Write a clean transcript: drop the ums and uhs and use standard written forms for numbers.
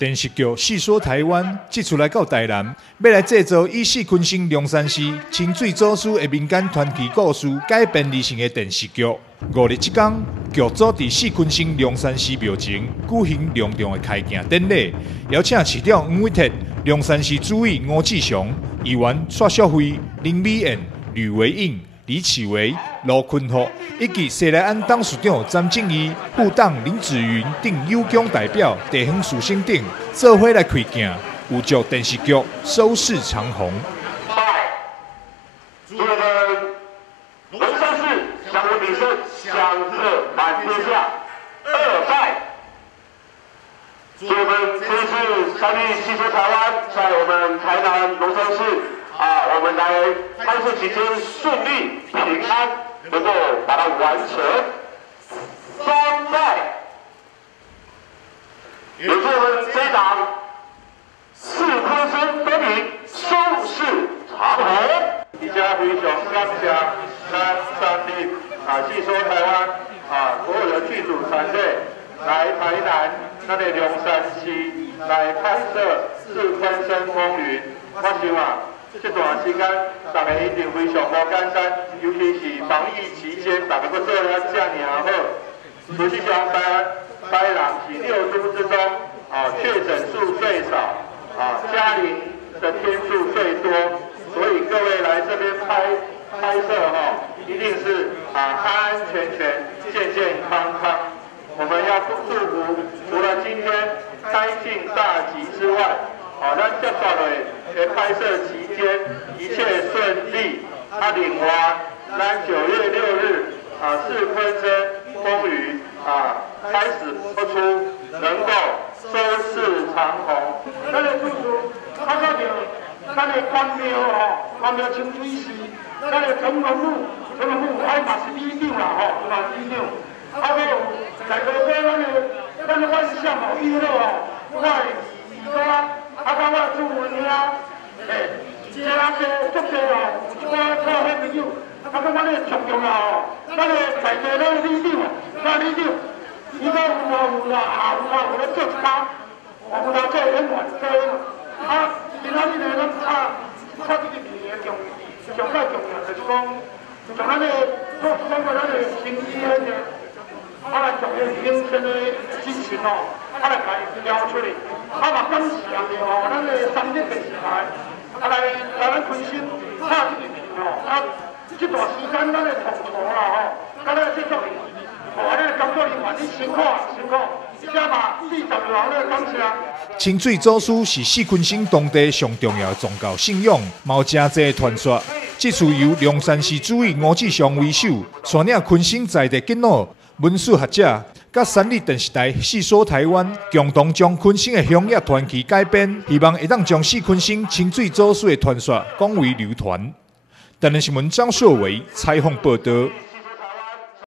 电视剧《细说台湾》即出来到台南，要来制作以四昆生龙山寺清水祖师的民间传奇故事改编而成的电视剧。5日即天，剧组伫四昆生龙山寺庙前举行隆重的开镜典礼，邀请市长黄伟哲、龙山寺主委吴志祥、议员蔡淑慧、林美燕、吕维应、李启维、罗坤福，以及西来安董事长詹正义、副党林子云等有奖代表、地方士绅等，做伙来开镜，有祝电视剧收视长虹。祝我们龙山寺祥和鼎盛，祥乐满天下。2拜，祝我们这一次参与细说台湾，在我们台南龙山寺我们来拍摄期间顺利平安，能够把它完成。3拜，也祝我们这一档四昆生分明，收视长虹。而且非常感谢咱三立细说台湾所有的剧组团队来台南咱的龙山寺来拍摄《四昆生风云》。我想这段时间大家一定非常无简单，尤其是防疫期间，大家要做得这么好。实际上，台人是6都之中确诊数最少，家庭的天数最多。所以各位来这边拍摄一定是安安全全、健健康康。我们要祝福，除了今天开境大吉之外，咱接下来的拍摄期间一切顺利。另外，咱9月6日四昆生风云开始播出，能够收视长虹。咱的祝福，看到没有？咱的关庙关庙清水寺，咱的成龙路还嘛是里长啦嘛里长。还有在个边咱的万象娱乐我而家我祝文兄，这个足多有一个好朋友，咱的最重要咱的在地咱的里长，伊个有咧做一工，有咧做演员今仔日呢，咱这个面的上重要就是讲，从咱的做咱的生意呢，来从精神的精神来把伊撩出来，嘛感谢咱的三立电视台，来咱昆生拍这个片这段时间咱的统筹啦咱的制作人，咱的工作人员，你辛苦。清水祖师是四昆生当地上重要的宗教信仰，有真侪传说。这次由龙山寺主委吴志祥为首，率领昆生在地囡仔、文史学者，甲三立电视台细说台湾，共同将昆生的乡野传奇改编，希望会当将四昆生清水祖师的传说广为流传。台南新闻张硕伟采访报道。